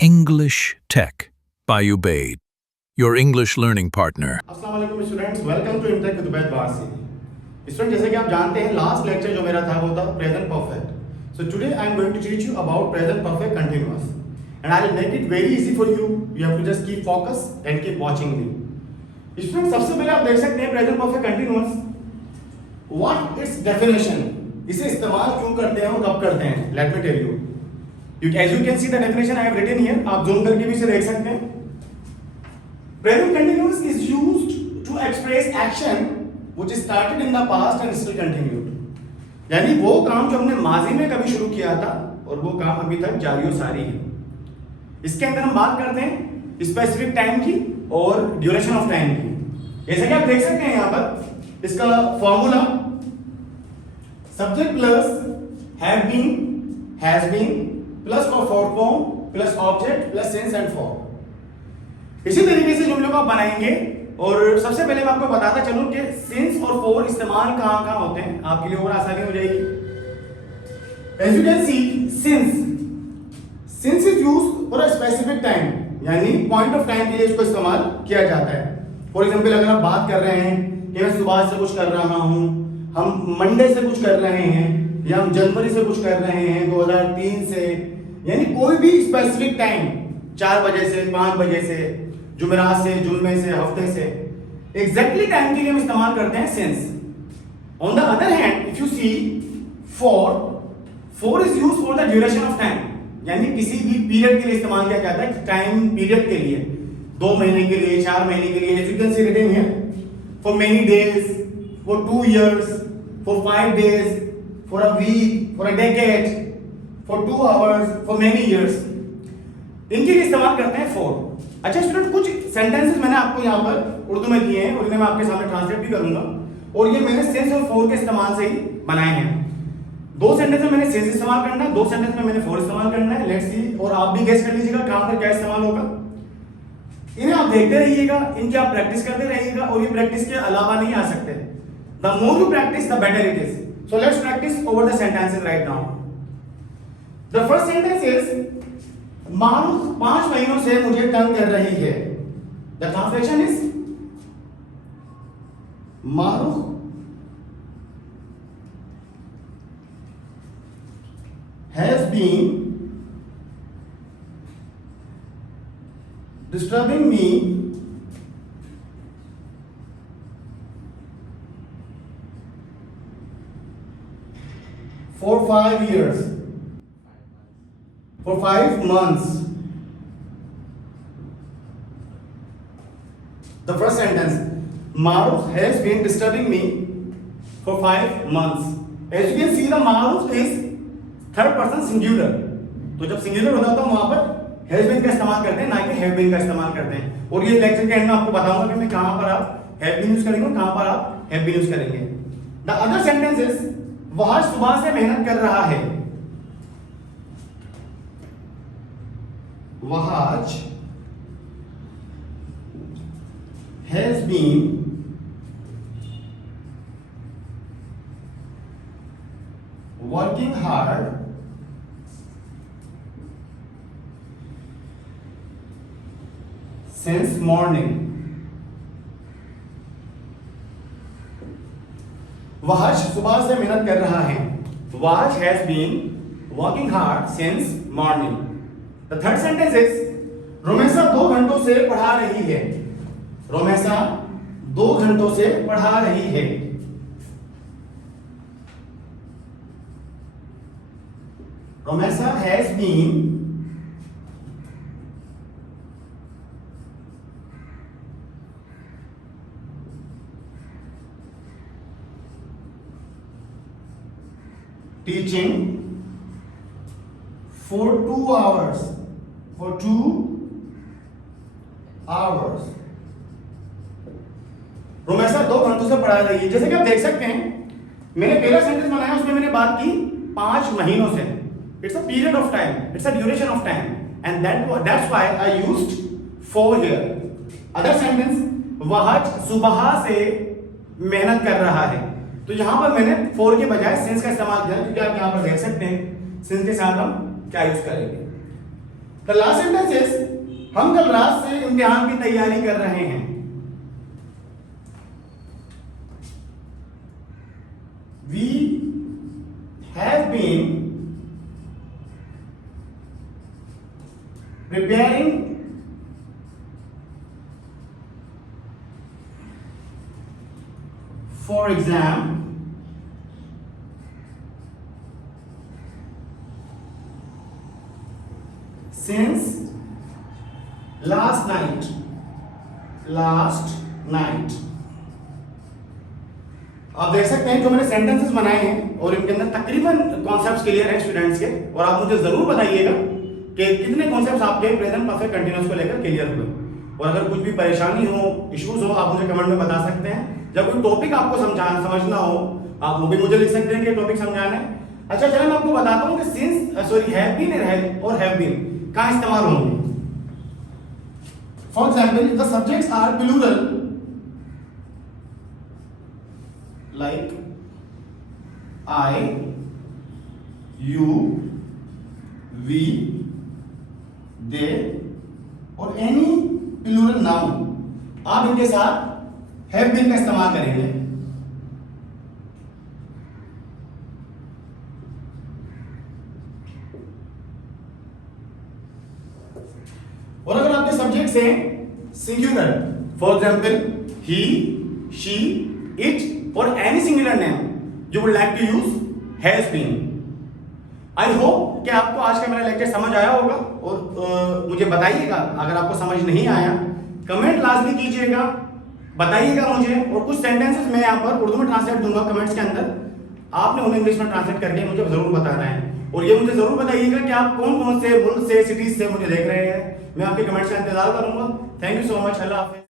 English Tech by Ubaid, your English learning partner. अस्सलाम वालेकुम students, welcome to Intech with Ubaid Wasi. Student, जैसे कि आप जानते हैं लास्ट लेक्चर जो मेरा था वो था present perfect. So today I am going to teach you about present perfect continuous and I will make it very easy for you. You have to just keep focus and keep watching me. Student, सबसे पहले आप देख सकते हैं present perfect continuous, what it's definition, इसे इस्तेमाल क्यों करते हैं और कब करते हैं। Let me tell you. As you can see the definition I have written here, आप जूम करके भी इसे देख सकते हैं। Present continuous is used to express action which started in the past and still continued। यानी वो काम जो हमने माजी में कभी शुरू किया था और वो काम अभी तक जारी और सारी है। इसके अंदर हम बात करते हैं स्पेसिफिक टाइम की और ड्यूरेशन ऑफ टाइम की। जैसे कि आप देख सकते हैं यहाँ पर इसका formula subject plus have been, has been plus for form plus object plus since and for. इसी तरीके से जुमलों को आप बनाएंगे। और सबसे पहले मैं आपको बताता चलूं कि सिंस और फॉर इस्तेमाल कहां कहां होते हैं, आपके लिए और आसानी हो जाएगी। As you can see, since is used for a specific time, यानी पॉइंट ऑफ टाइम के लिए इसको इस्तेमाल किया जाता है। फॉर एग्जांपल, अगर आप बात कर रहे हैं कि मैं सुबह से कुछ कर रहा हूं, हम मंडे से कुछ कर रहे हैं, या हम जनवरी से कुछ कर रहे हैं 2003 से, यानी कोई भी स्पेसिफिक टाइम 4 बजे से 5 बजे से, जुमेरात से, जुम्मे से, हफ्ते से, एग्जैक्टली टाइम के लिए हम इस्तेमाल करते हैं since. On the other hand if you see for is used for the duration of time, यानी किसी भी पीरियड के लिए इस्तेमाल किया जाता है, टाइम पीरियड के लिए, 2 महीने के लिए, 4 महीने के लिए। As you can see written here, for many days, for 2 years, for 5 days, for a week, for a decade, for 2 hours, for many years, इनके लिए इस्तेमाल करते हैं for। अच्छा स्टूडेंट, कुछ सेंटेंसेस मैंने आपको यहाँ पर उर्दू में दिए हैं और इन्हें मैं आपके सामने ट्रांसलेट भी करूंगा, और ये मैंने सेंस और for के इस्तेमाल से ही बनाए हैं। 2 सेंटेंस में मैंने सेंस इस्तेमाल करना है, 2 सेंटेंस में मैंने for इस्तेमाल करना है। लेट्स सी, और आप भी गेस कर लीजिएगा कहां पर क्या इस्तेमाल होगा। इन्हें आप देखते रहिएगा, इनकी आप प्रैक्टिस करते रहिएगा, और ये प्रैक्टिस के अलावा नहीं आ सकते। The more you practice the better it is. So let's practice over the sentences right now. The first sentence is, मारूफ 5 महीनों से मुझे तंग कर रही है। The translation is, Maroof has been disturbing me for 5 years, for 5 months. The first sentence, Maruf has been disturbing me for 5 months. As you can see, the Maruf is third person singular. तो जब singular होता है तो वहां पर has been का इस्तेमाल करते हैं, ना कि हैव बीन का इस्तेमाल करते हैं। और ये लेक्चर के एंड में आपको बताऊंगा कि मैं कहां पर आप हैव बीन यूज करेंगे और कहां पर आप हैव बीन यूज करेंगे। द अदर सेंटेंस इज, वह सुबह से मेहनत कर रहा है। वह has been working hard since morning। वह सुबह से मेहनत कर रहा है। Waj has been working hard since morning। The third sentence is, Romesa 2 घंटों से पढ़ा रही है। रोमेसा 2 घंटों से पढ़ा रही है। Romesa has been teaching for 2 hours, for 2 hours। Romesa 2 घंटों से पढ़ा रही है। जैसे कि आप देख सकते हैं, मैंने पहला सेंटेंस बनाया, उसमें मैंने बात की 5 महीनों से। It's a period of time, it's a duration of time, and that's why I used for here. Other sentence, वह सुबह से मेहनत कर रहा है। तो यहां पर मैंने फॉर के बजाय सिंस का इस्तेमाल किया, क्योंकि आप यहां पर देख सकते हैं सिंस के साथ हम क्या यूज करेंगे। द लास्ट सेंटेंस इज हम कल रात से इम्तिहान की तैयारी कर रहे हैं. We have been preparing for exam since last night. आप देख सकते हैं जो मैंने सेंटेंसेस बनाए हैं और इनके अंदर तकरीबन कॉन्सेप्ट्स क्लियर हैं स्टूडेंट्स के. और आप मुझे जरूर बताइएगा कि कितने कॉन्सेप्ट्स आपके प्रेजेंट परफेक्ट कंटीन्यूअस को लेकर क्लियर हुए. और अगर कुछ भी परेशानी हो, इश्यूज हो, आप मुझे कमेंट में बता सकते हैं. जब कोई टॉपिक आपको समझना हो, आप वो भी मुझे लिख सकते हैं कि टॉपिक समझाना है. अच्छा चलो मैं आपको बताता हूँ कि सिंस हैव बीन और हैव बीन कहाँ इस्तेमाल होंगे. For example the subjects are plural like I, you, we, they और any plural noun आप इनके साथ have been का इस्तेमाल करेंगे. और अगर आपके सब्जेक्ट से singular, for example he, she, it or any singular name you would like to use has been. I hope कि आपको आज का मेरा लेक्चर समझ आया होगा. और मुझे बताइएगा अगर आपको समझ नहीं आया, कमेंट लाजमी कीजिएगा, बताइएगा मुझे. और कुछ सेंटेंसेस मैं यहाँ पर उर्दू में ट्रांसलेट दूंगा कमेंट्स के अंदर, आपने उन्हें इंग्लिश में ट्रांसलेट करके मुझे जरूर बताना है. और ये मुझे जरूर बताइएगा कि आप कौन कौन से मुल्क से, सिटीज से मुझे देख रहे हैं. मैं आपके कमेंट्स का इंतजार करूंगा. Thank you so much. Allah Hafiz.